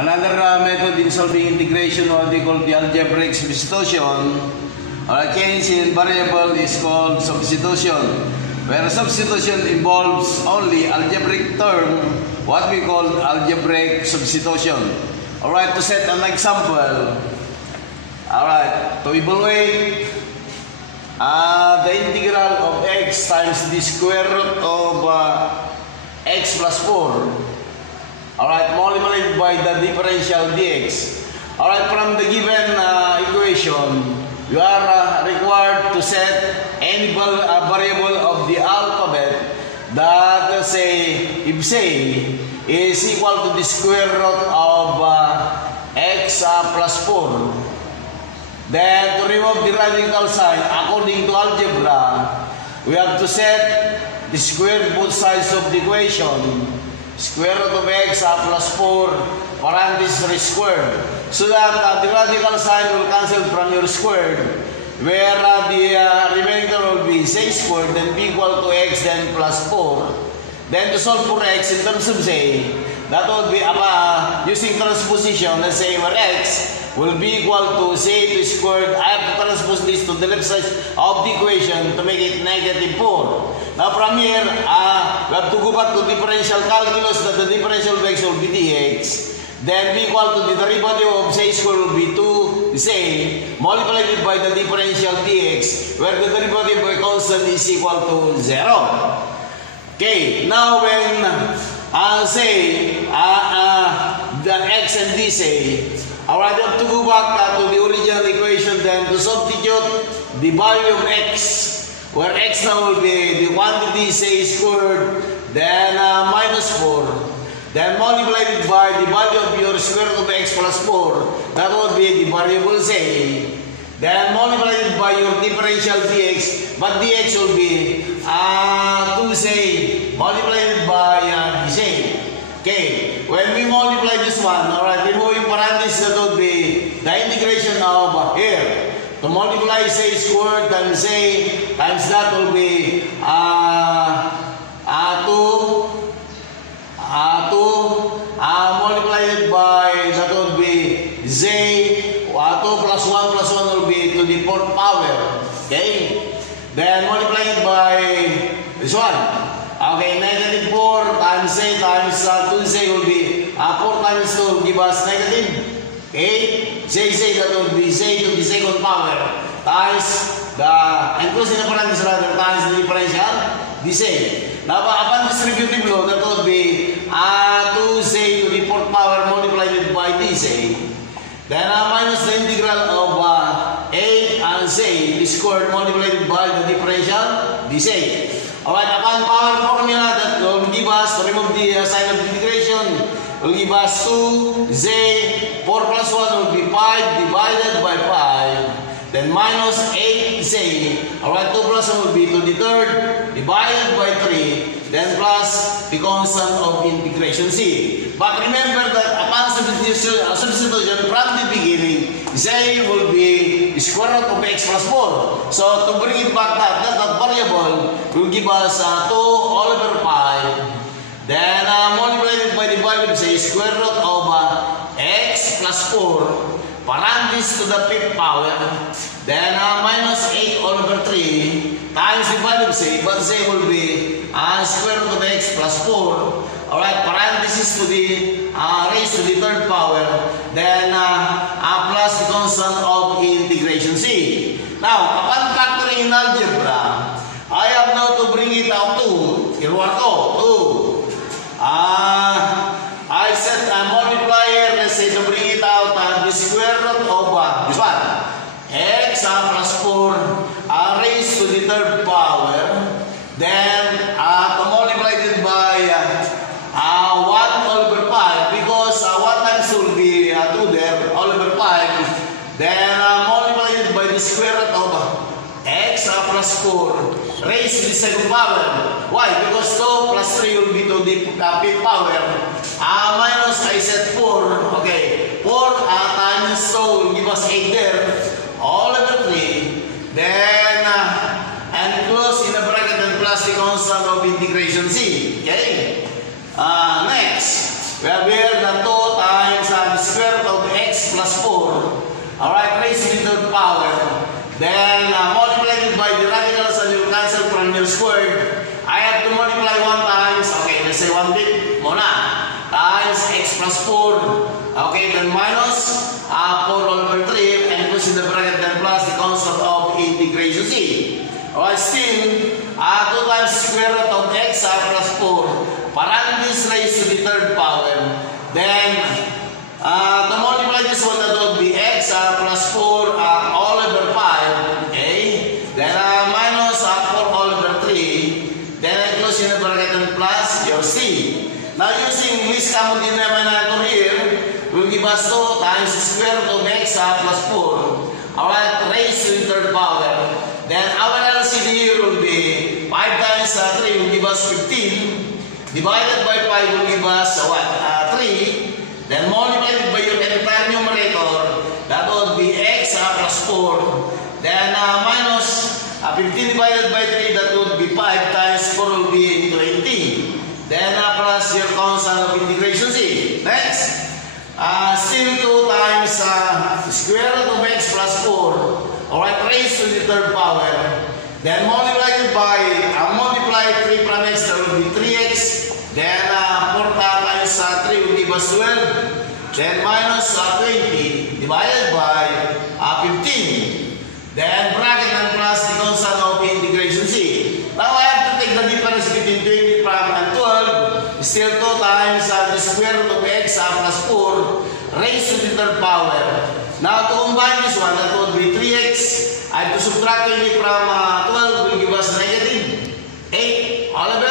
Another method in solving integration, what we call the algebraic substitution, or a change in variable, is called substitution, where substitution involves only algebraic term, what we call algebraic substitution. Alright, to set an example, alright, to evaluate the integral of x times the square root of x plus 4, alright, multiplied by the differential dx. Alright, from the given equation, you are required to set any variable of the alphabet that if say is equal to the square root of x plus 4. Then to remove the radical sign, according to algebra, we have to set the square both sides of the equation. Square root of x plus 4 parenthesis squared, so that the radical sign will cancel from your squared, where the remaining term will be z squared, then b equal to x, then plus 4. Then to solve for x in terms of z, that will be using transposition. Let's say where x will be equal to z to squared. I have to transpose this to the left side of the equation to make it negative 4. Now from here, we have to go back to differential calculus, that the differential of x will be dx. Then b equal to the derivative of z squared will be 2z multiplied by the differential dx, where the derivative of a constant is equal to 0. Okay, now when say the x and d say, alright, we have to go back to the original equation, then to substitute the value of x, where x now will be the quantity z squared, then minus 4, then multiplied by the value of your square root of x plus 4, that will be the variable z, then multiplied by your differential dx, but dx will be 2z multiplied by z. Okay, when we multiply this one, alright, removing parentheses, that would be the integration of here. To multiply z squared times z times that will be 2 multiplied by, that would be z, 2 plus 1 plus 1 will be to the 4th power. Okay, then multiplied by this one. Okay, negative 4 times z times 2z will be 4 times 2 will give us negative 8 z, that will be z to the 2nd power times the inclusive parenthesis rather times the differential dz. Now upon distributive law, that will be 2z to the 4th power multiplied by dz. Then minus the integral of 8 and z squared multiplied by the differential dz. Alright, upon power formula, that will give us, to remove the sign of integration, will give us 2z, 4 plus 1 will be 5 divided by 5, then minus 8z, alright, 2 plus 1 will be to the 3rd divided by 3, then plus the constant of integration z. But remember that upon substitution from the beginning, z will be square root of x plus 4. So to bring it back, that variable will give us 2 all over 5. Then multiplied by the value of z, square root of x plus 4, parenthesis to the 5th power. Then minus 8 all over 3 times the value of z, but z will be square root of x plus 4. Alright, parenthesis to the raised to the 3rd power, then plus the constant of integration z. Now, upon factoring in algebra, I have now to bring it out to, here what to, I set a multiplier, let's say to bring it out, the square root of this one, x plus 4 raised to the 3rd power, then to multiply it by 1 all over 5, because 1 times 2 will be 2 there, all over 5, then multiply it by the square root of x plus 4 raised to the 2nd power. Why? Because 2 plus 3 will be to the 5th power. Minus, I said 4. Okay, 4 times 2 will give us 8 there, all over 3. Then, and close in a bracket and plus the constant of integration z. Okay? Next, we have here the 2 times let's say 1/5 muna, times x plus 4. Okay, then minus 4 all over 3, and plus in the bracket, then plus the constant of integration c. Alright, still, 2 times square root of x plus 4, parenthesis raised to the third power. Then, to multiply this one, that would be x plus 4 all over 5. Okay, then minus 4 all over 3. Then I close in the bracket and plus your c. Now using least common denominator here, will give us 2 times the square root of x plus 4. Alright, raised to the third power. Then our LCD here will be 5 times 3 will give us 15. Divided by 5 will give us 3. Then multiplied by your entire numerator, that would be x plus 4. Then minus 15 divided by 3, that would be 5 times 4 will be 20. Then plus your constant of integration c. Next, still 2 times square root of x plus 4. Alright, raised to the third power. Then multiplied by, multiply 3 from x, that will be 3x. Then 4 times 3 will give us 12. Then minus 20 divided by 15. Then bracket and plus the constant of integration c. Now I have to take the difference between 20 and 12. Still 2 times the square root of x plus 4 raised to the third power. Now to combine this one, that would be 3x. I have to subtract 20 from 12 will give us negative 8 all over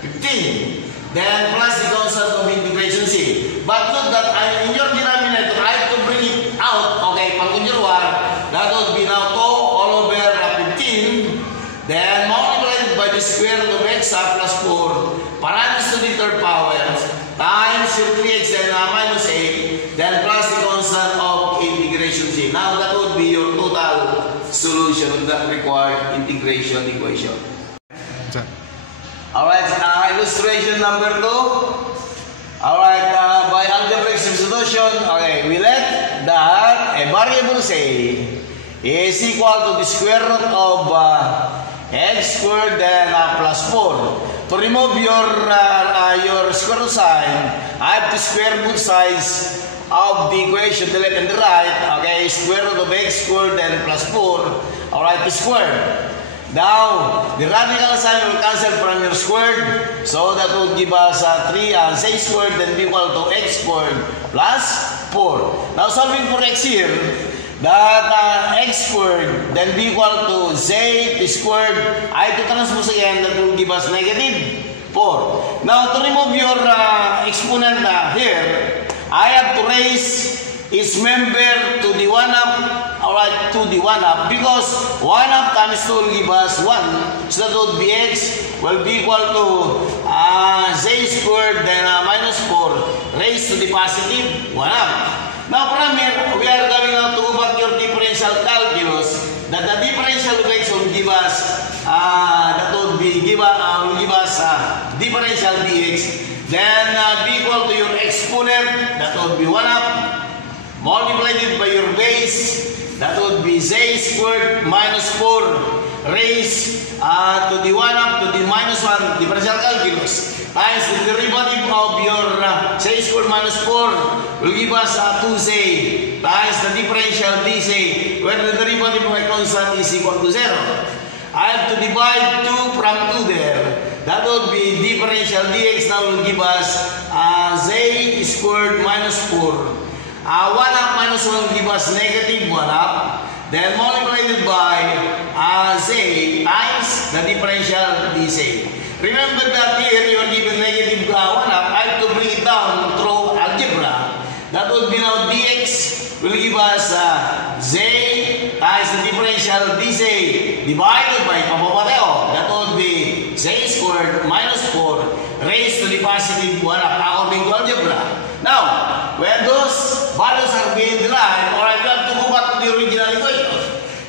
15. Then plus the constant of integration c. But note that in your denominator, I have to bring it out. Okay, pang-conjurwar, that would be now 2 all over 15. Then multiplied by the square root of x plus 4, parenthesis to the third power, times your 3x, then minus 8, then plus the constant of integration c. Now that would be your total solution of that required integration equation. Alright, illustration number 2. Alright, by algebraic substitution, okay, we let that a variable say is equal to the square root of x squared then plus 4. To remove your square root sign, I have to square both sides of the equation, the left and the right. Okay, square root of x squared then plus 4. Alright, squared. Now, the radical sign will cancel from your squared, so that would give us 3 z squared then be equal to x squared plus 4. Now, solving for x here, that x squared then be equal to z squared, I have to transpose again, that will give us negative 4. Now, to remove your exponent here, I have to raise its member to the 1/2, alright, to the 1/2, because 1/2 times 2 will give us 1, so that would be x will be equal to z squared then minus 4 raised to the positive 1/2. Now from here, we are going to go back your differential calculus, that the differential of x will give us, that would be will give us differential dx, then be equal to your exponent, that would be 1/2, multiplied by your base, that would be z squared minus 4 raised to the 1/2 to the minus 1 differential calculus, times the derivative of your z squared minus 4 will give us 2z times the differential dz, where the derivative of my constant is equal to 0. I have to divide 2 from 2 there. That would be differential dx now will give us z squared minus 4. 1/2 minus 1 will give us negative 1/2. Then multiplied by z times the differential dz. Remember that here you are given negative 1/2. I have to bring it down through algebra. That would be now dx will give us z times the differential dz divided by papapareo. That would be z squared minus 4 raised to the positive 1/2 according to algebra. Now, when those values are being derived, or I have to go back to the original equation,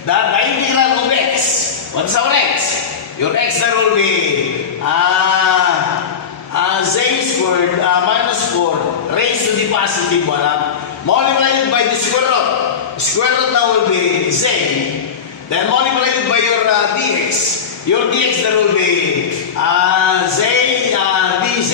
that the integral of x, what is our x? Your x there will be z squared minus 4 raised to the positive 1/2, multiplied by the square root. Square root now will be z. Then multiplied by your dx. Your dx there will be z dz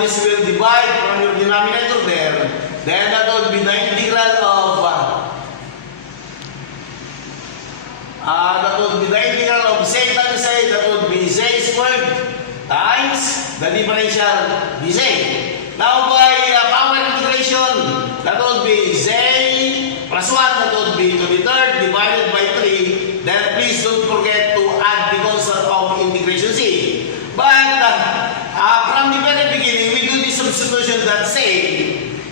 this will divide from your denominator there. Then that would be the integral of z times a, that would be z squared times the differential dz. Now by power integration, that would be z plus 1, that would be to the third divided by 3. Then please don't forget to add the constant of integration z. But from the very beginning, we do the substitution that z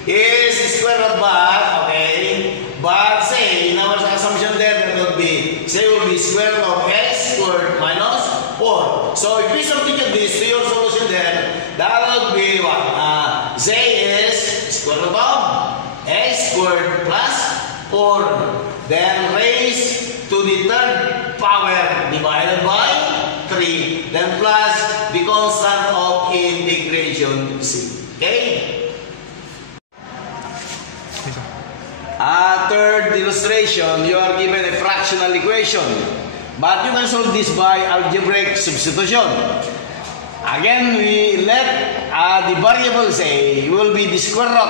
is square root bar, okay? But say, in our assumption there, that would be, say will be square root of x squared minus 4. So if we substitute this to your solution there, that would be what? Z is square root of x squared plus 4. Then raised to the third power divided by 3. Then plus the constant of integration z. Okay? Third illustration, you are given a fractional equation, but you can solve this by algebraic substitution. Again, we let the variable say will be the square root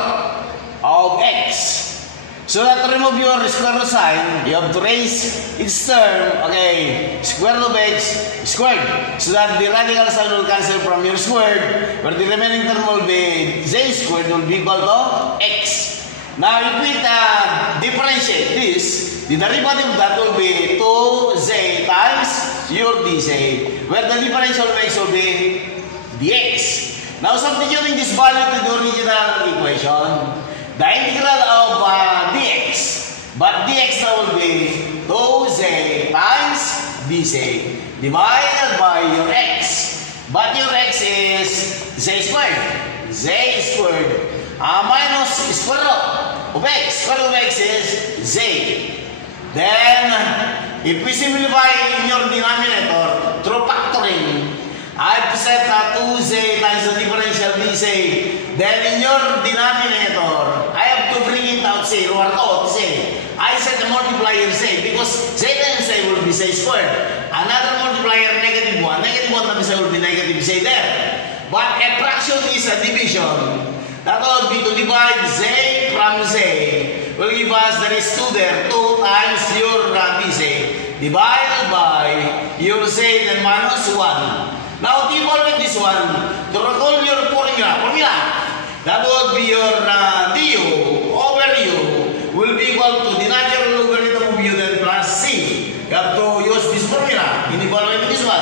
of x. So that to remove your square root sign, you have to raise its term, okay, square root of x squared, so that the radical sign will cancel from your squared, where the remaining term will be z squared will be equal to x. Now, if we differentiate this, the derivative of that will be 2z times your dz, where the differential of x will be dx. Now, substituting this value to the original equation, the integral of dx, but dx now will be 2z times dz, divided by your x. But your x is z squared, minus square root of x. Square root of x is z. Then, if we simplify in your denominator through factoring, I've set 2z times the differential dz. Then in your denominator, I have to bring it out 0 or out z. I set the multiplier z because z times z will be z squared. Another multiplier negative 1. Negative 1 times z will be negative z there. But a fraction is a division. That would be to divide z from z. Will give us, there is 2 there, 2 times your dz divided by your z and minus 1. Now, if you follow this one, to recall your formula, that would be your du over u will be equal to the natural logarithm of u then plus c. You have to use this formula in evaluating this one.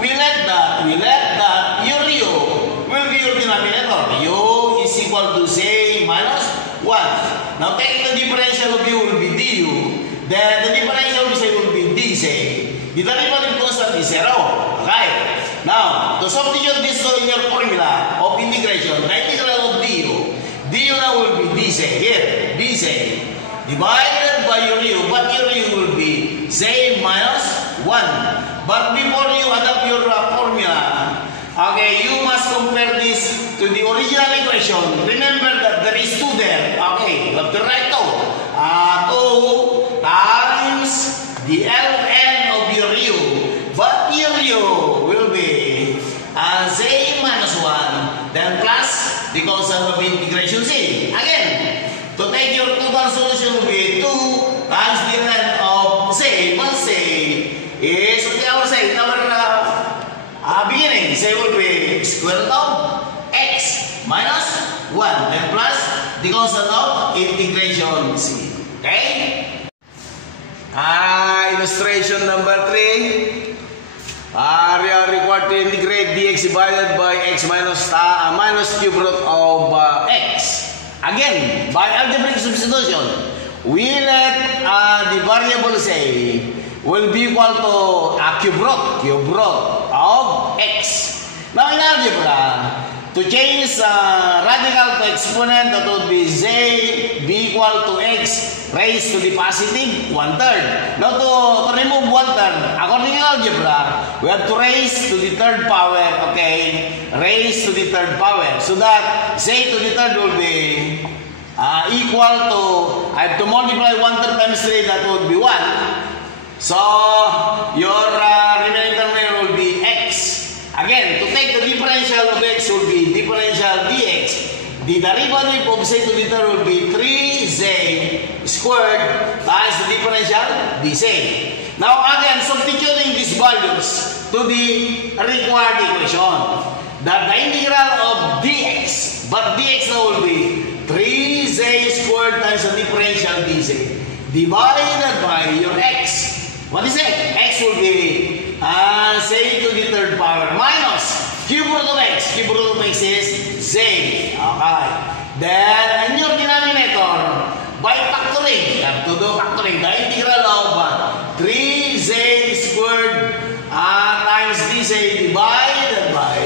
We let that your u will be your denominator. U is equal to z minus 1. Now, taking the differential of u will be du. Then the differential of z will be dz. The derivative constant is 0. Okay. Now, to substitute this in your formula of integration, the integral of du now will be dz. Here, dz divided by your u, but your u will be z minus 1. But before you adapt your formula, okay, you must compare this to the original equation. Remember that there is 2 there. Okay, you have to write 2 times the ln of your u. But your u will be z minus 1, then plus the constant of integration z. Again, to take your total solution will be 2 times the ln of z. But z is our z, our beginning. Z will be square root of x minus 1, then plus the constant of integration z. Okay? Illustration number 3. We are required to integrate dx divided by x minus cube root of x. Again, by algebraic substitution, we let the variable say will be equal to cube root of x. Now in algebra, to change radical to exponent, that would be z be equal to x raised to the positive 1/3. Now to remove 1/3, according to algebra, we have to raise to the third power, okay? Raise to the third power. So that z to the third will be equal to, I have to multiply 1/3 times 3, that would be 1. So your remaining term will be x. Again, to take the differential of x will be differential dx. The derivative of z to the third will be 3z squared times the differential dz. Now again, substituting these values to the required equation. That the integral of dx, but dx now will be 3z squared times the differential dz divided by your x. What is it? X will be z to the third power minus cube root of x. Cube root of x is z. Okay. Then, in your denominator, by factoring, you have to do factoring, the integral of 3z squared times dz divided by,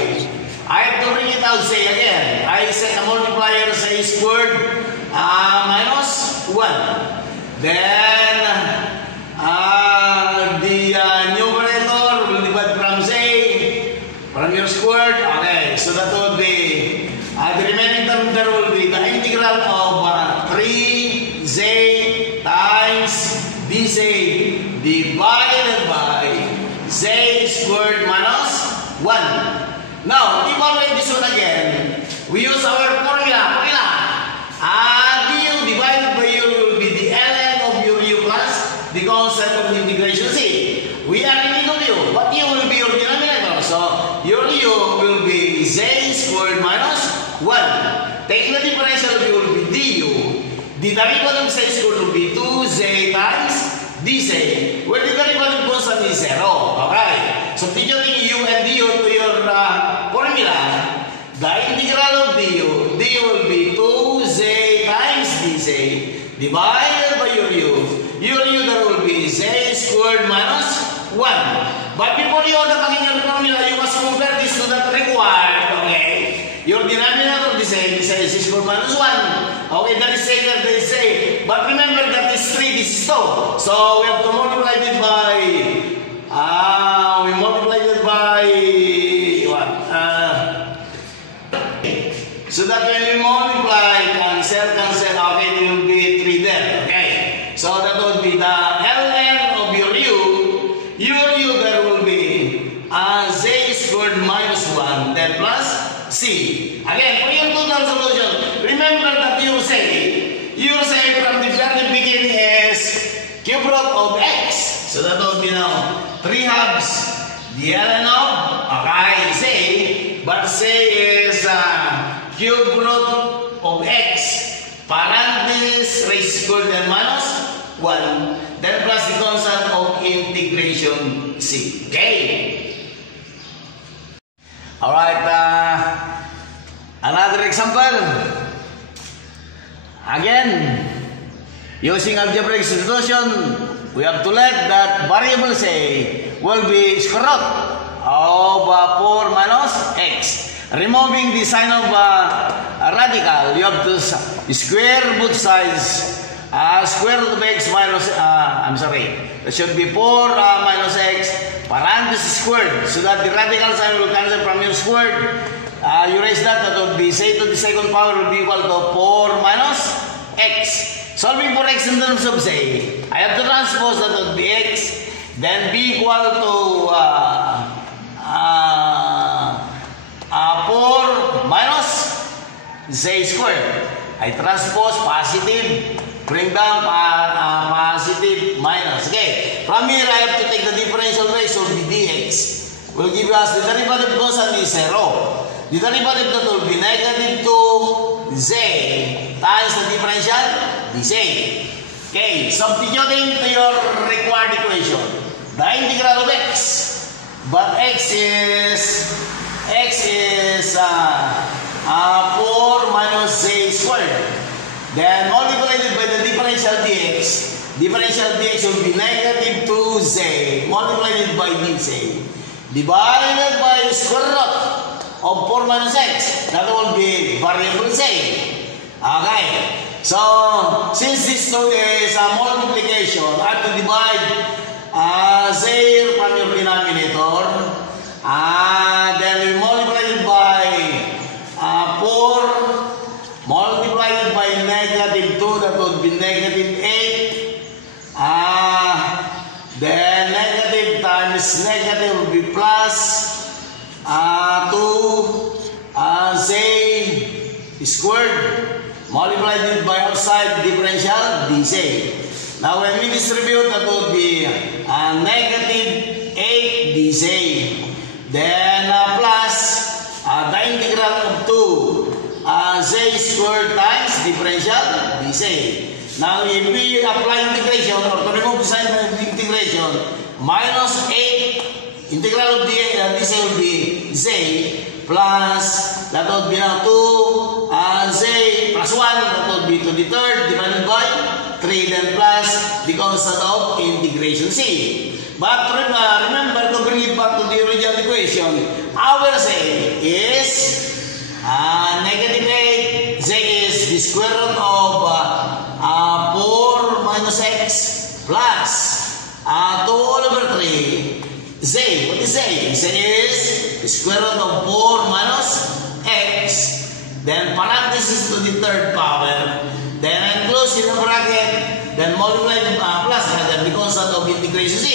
I have to bring it out, say again, I set a multiplier, say squared minus 1. Then, the numerator will divide from your squared. Okay, so that would be, the remaining term there will be the integral of 3z times dz divided by z squared minus 1. Now, evaluate this one again. We use our formula. du divided by u will be the ln of your u plus the constant of the integration. See, we are in u, but u will be your denominator. So, your u will be z squared minus 1. Taking the differential of u will be du. The derivative of z squared will be 2z times dz, where the derivative constant is 0. Okay. Substituting u and du to your formula, the integral of du will be 2z times dz divided by your u. Your u there will be z squared minus 1. But before you order in your formula, you must compare this to that required, okay? Your denominator is z squared minus 1. Okay, that is say, that is say. But remember that this 3, this is 2. So we have to multiply it by, we multiply it by, what? So that when we multiply, cancel, okay, it will be 3 there, okay? So that would be the ln of your u. Your u there will be z squared minus 1, then plus c. Again, for your total solution, remember that you say from the very beginning is cube root of x. So that would be now 3 halves the ln of, okay, z, but z is cube root of x, parenthesis, raised squared and minus 1, then plus the constant of integration c. Okay? Alright, another example. Again, using algebraic substitution, we have to let that variable say will be square root of 4 minus x. Removing the sign of radical, you have to square both sides. Square root of x minus, it should be 4 minus x, parenthesis squared, so that the radical sign will cancel from your squared. You raise that would be, say to the second power will be equal to 4 minus x. Solving for x in terms of say, I have to transpose that would be x, then be equal to 4 minus z squared. I transpose positive, bring down positive minus. Okay. From here, I have to take the differential ratio of the dx. Will give us the derivative constant is 0. The derivative that will be negative 2z times the differential dz. Okay. Substituting to your required equation, the integral of x, but x is 4 minus z squared. Then multiplied by the differential dx. Differential dx will be negative 2z multiplied by dz divided by square root of 4 minus x. That will be variable z. Okay. So, since this is a multiplication, I have to divide z from your denominator. Then we multiply it by 4 multiplied by negative 2, that would be negative 8. Then negative times negative will be plus 2 z squared multiplied by outside differential dc. Now when we distribute, that would be negative 8 dc. Then plus the integral of 2 z squared times differential dc. Now if we apply integration or to remove the sign of integration, minus 8 integral of dc will be z plus that would be now 2 z plus 1, that would be to the third divided by 3, then plus the constant of integration c. But remember to bring it back to the original equation. Our z is negative 8, z is the square root of 4 minus x plus 2 all over 3 z. What is z? Z is the square root of 4 minus x, then parenthesis to the third power, then enclose in the bracket, then multiply plus rather the constant of integration c.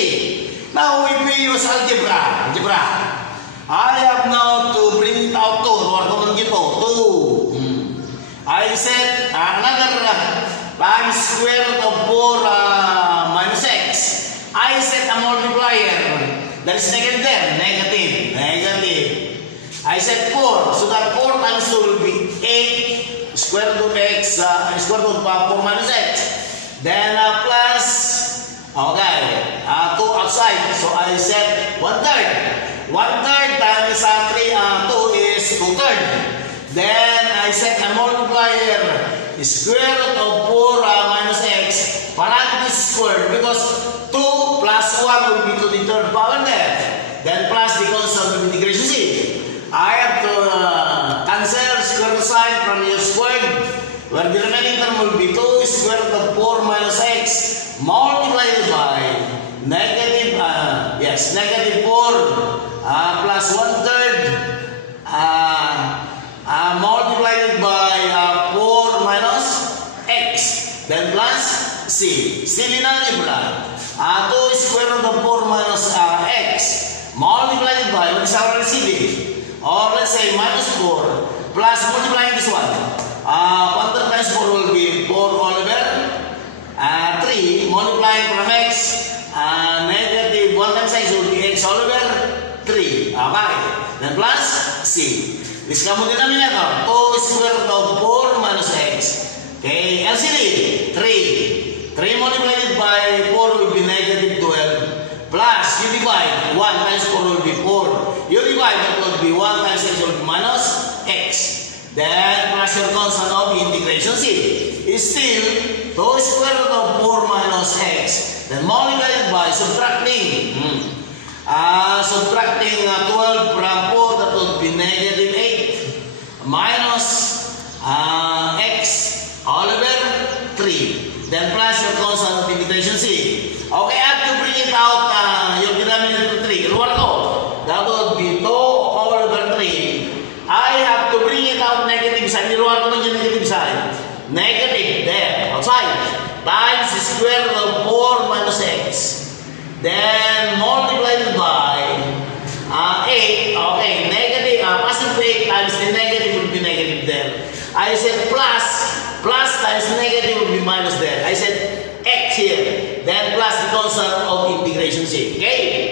Now if we use algebra, I have now to bring it out 2, or common gito, 2. I set another times square root of 4 minus x. I set a multiplier. That is negative there. Negative. I said 4. So that 4 times 2 will be 8 square root of x, square root of 4 minus x. Then plus, okay, 2 outside. So I said 1/3. 1/3 times 2 is 2/3. Then I set a multiplier. Square root of 4 minus x, parenthesis squared, because 2 plus 1 will be to the third power there. Then plus the constant of integration c. I have to cancel square root sign from your squared, where the remaining term will be 2 square root of 4 minus x multiplied by negative 4 plus 1/3 multiplied by 4 minus x, then plus c. Still in algebra, 2 square root of 4 minus x multiplied by, what is our LCD? Or let's say minus 4 plus multiplying this one. 1/3 times 4 will be 4 all over 3 multiplying from x, negative 1 times x will be x all over 3. Okay. Then plus c. This common denominator, 2 square root of 4 minus x. Okay, LCD, 3. 3 multiplied by 4 will be negative 12. Plus, you divide, 1 times 4 will be 4. You divide, that will be 1 times x will be minus x. Then, plus your constant of integration c. Is still 2 square root of 4 minus x. Then multiplied by subtracting. Subtracting 12 from 4, that would be negative 8 minus x all over 3. Then plus your constant of integration c. Okay, I have to bring it out your denominator 3. Luar ko. That would be 2 all over 3. I have to bring it out negative side. Luar ko yung negative side. Negative there, outside. Times the square root of 4 minus x. Then multiplied by 8. Okay, negative, positive 8 times the negative will be negative there. I said plus times negative will be minus there. I said x here. Then plus the constant of integration c. Okay?